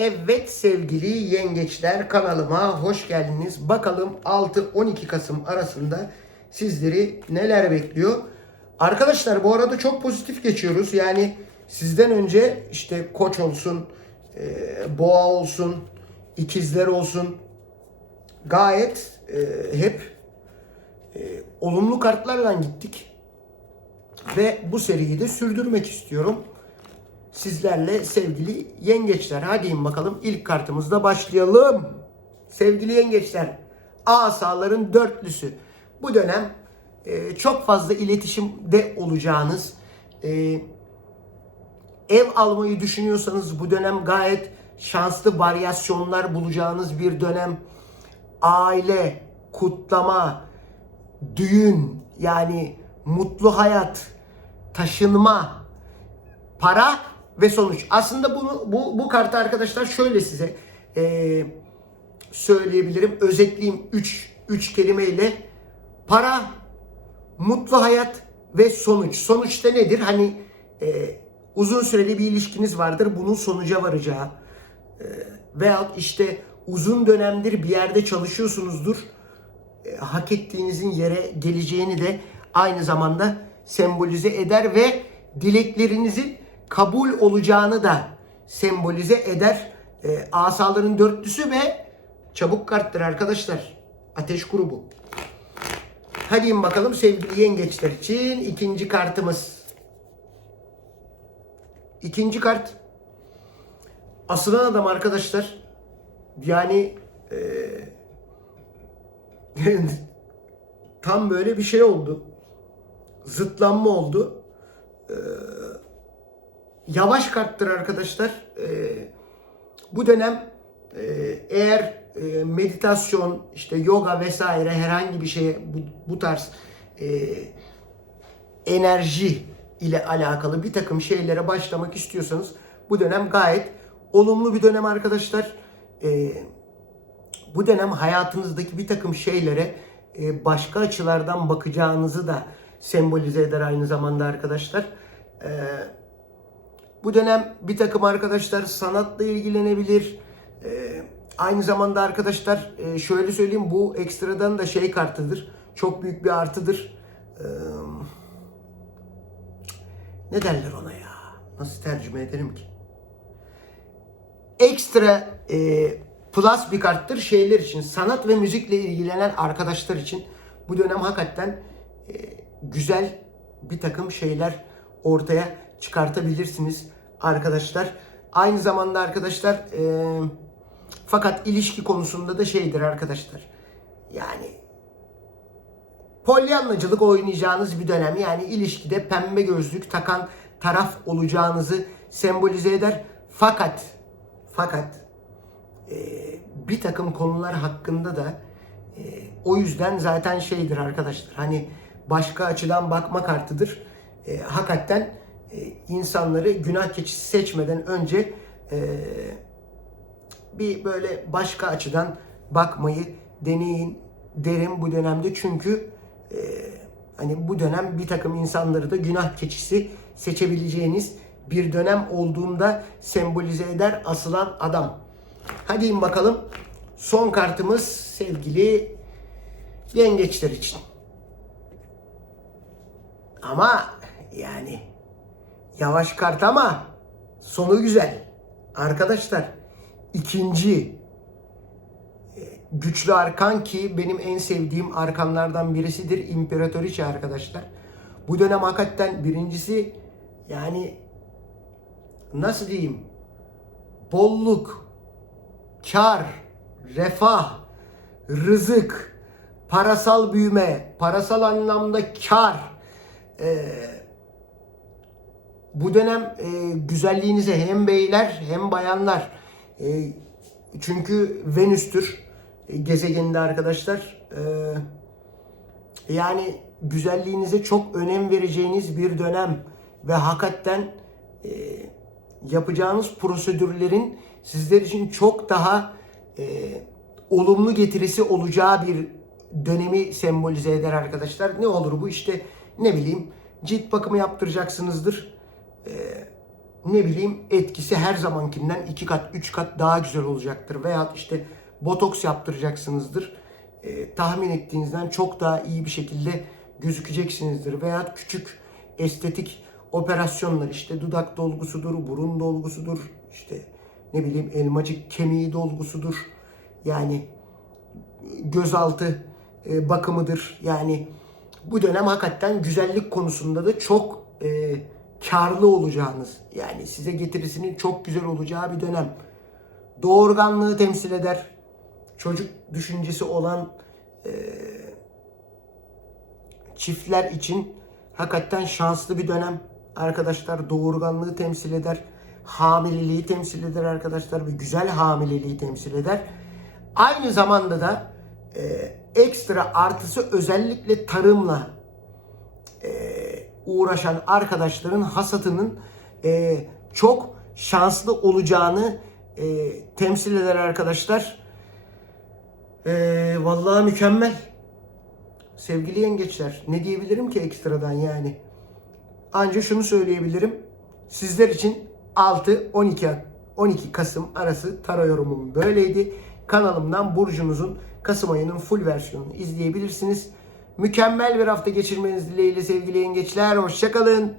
Evet sevgili yengeçler kanalıma hoş geldiniz. Bakalım 6-12 Kasım arasında sizleri neler bekliyor? Arkadaşlar bu arada çok pozitif geçiyoruz. Yani sizden önce işte koç olsun, e, boğa olsun, ikizler olsun gayet e, hep e, olumlu kartlarla gittik. Ve bu seriyi de sürdürmek istiyorum sizlerle sevgili yengeçler. Hadi bakalım ilk kartımızda başlayalım. Sevgili yengeçler, asaların dörtlüsü. Bu dönem e, çok fazla iletişimde olacağınız, e, ev almayı düşünüyorsanız bu dönem gayet şanslı varyasyonlar bulacağınız bir dönem. Aile, kutlama, düğün yani mutlu hayat, taşınma, para ve sonuç. Aslında bunu bu bu kartı arkadaşlar şöyle size eee, söyleyebilirim. Özetleyeyim 3 3 kelimeyle para, mutlu hayat ve sonuç. Sonuçta nedir? Hani eee, uzun süreli bir ilişkiniz vardır. Bunun sonuca varacağı. Eee veyahut işte uzun dönemdir bir yerde çalışıyorsunuzdur. E, hak ettiğinizin yere geleceğini de aynı zamanda sembolize eder ve dileklerinizin kabul olacağını da sembolize eder. E, asaların dörtlüsü ve çabuk karttır arkadaşlar. Ateş grubu. Hadi bakalım sevgili yengeçler için ikinci kartımız. İkinci kart asılan adam arkadaşlar. Yani eee tam böyle bir şey oldu. Zıtlanma oldu. Ee, yavaş karttır arkadaşlar. Ee, bu dönem e, eğer e, meditasyon, işte yoga vesaire herhangi bir şeye bu, bu tarz e, enerji ile alakalı bir takım şeylere başlamak istiyorsanız bu dönem gayet olumlu bir dönem arkadaşlar. Ee, bu dönem hayatınızdaki bir takım şeylere e, başka açılardan bakacağınızı da sembolize eder aynı zamanda arkadaşlar. Ee, bu dönem bir takım arkadaşlar sanatla ilgilenebilir. Ee, aynı zamanda arkadaşlar e, şöyle söyleyeyim bu ekstradan da şey kartıdır. Çok büyük bir artıdır. Ee, ne derler ona ya? Nasıl tercüme ederim ki? Ekstra e, plus bir karttır şeyler için. Sanat ve müzikle ilgilenen arkadaşlar için bu dönem hakikaten e, güzel bir takım şeyler ortaya çıkartabilirsiniz arkadaşlar. Aynı zamanda arkadaşlar e, fakat ilişki konusunda da şeydir arkadaşlar. Yani polyanlacılık oynayacağınız bir dönem. Yani ilişkide pembe gözlük takan taraf olacağınızı sembolize eder. Fakat fakat e, bir takım konular hakkında da e, o yüzden zaten şeydir arkadaşlar. Hani başka açıdan bakma kartıdır. E, hakikaten insanları günah keçisi seçmeden önce e, bir böyle başka açıdan bakmayı deneyin derim bu dönemde. Çünkü e, hani bu dönem bir takım insanları da günah keçisi seçebileceğiniz bir dönem olduğunda sembolize eder asılan adam. Hadi in bakalım. Son kartımız sevgili yengeçler için. Ama yani yavaş kart ama sonu güzel. Arkadaşlar ikinci e, güçlü arkan ki benim en sevdiğim arkanlardan birisidir. İmparatoriçe arkadaşlar. Bu dönem hakikaten birincisi yani nasıl diyeyim bolluk, kar, refah, rızık, parasal büyüme, parasal anlamda kar. Ee, bu dönem e, güzelliğinize hem beyler hem bayanlar e, çünkü Venüs'tür e, gezegeninde arkadaşlar. E, yani güzelliğinize çok önem vereceğiniz bir dönem ve hakikaten e, yapacağınız prosedürlerin sizler için çok daha e, olumlu getirisi olacağı bir dönemi sembolize eder arkadaşlar. Ne olur bu işte ne bileyim cilt bakımı yaptıracaksınızdır. E, ne bileyim etkisi her zamankinden iki kat, üç kat daha güzel olacaktır. Veya işte botoks yaptıracaksınızdır. E, tahmin ettiğinizden çok daha iyi bir şekilde gözükeceksinizdir. Veya küçük estetik operasyonlar işte dudak dolgusudur, burun dolgusudur, işte ne bileyim elmacık kemiği dolgusudur. Yani gözaltı e, bakımıdır. Yani bu dönem hakikaten güzellik konusunda da çok e, karlı olacağınız yani size getirisinin çok güzel olacağı bir dönem. Doğurganlığı temsil eder. Çocuk düşüncesi olan e, çiftler için hakikaten şanslı bir dönem. Arkadaşlar doğurganlığı temsil eder. Hamileliği temsil eder arkadaşlar ve güzel hamileliği temsil eder. Aynı zamanda da e, ekstra artısı özellikle tarımla uğraşan arkadaşların hasatının e, çok şanslı olacağını e, temsil eder arkadaşlar. E, vallahi mükemmel. Sevgili yengeçler ne diyebilirim ki ekstradan yani. Anca şunu söyleyebilirim. Sizler için 6-12 12 Kasım arası tara yorumum böyleydi. Kanalımdan Burcunuzun Kasım ayının full versiyonunu izleyebilirsiniz. Mükemmel bir hafta geçirmeniz dileğiyle sevgili yengeçler. Hoşçakalın.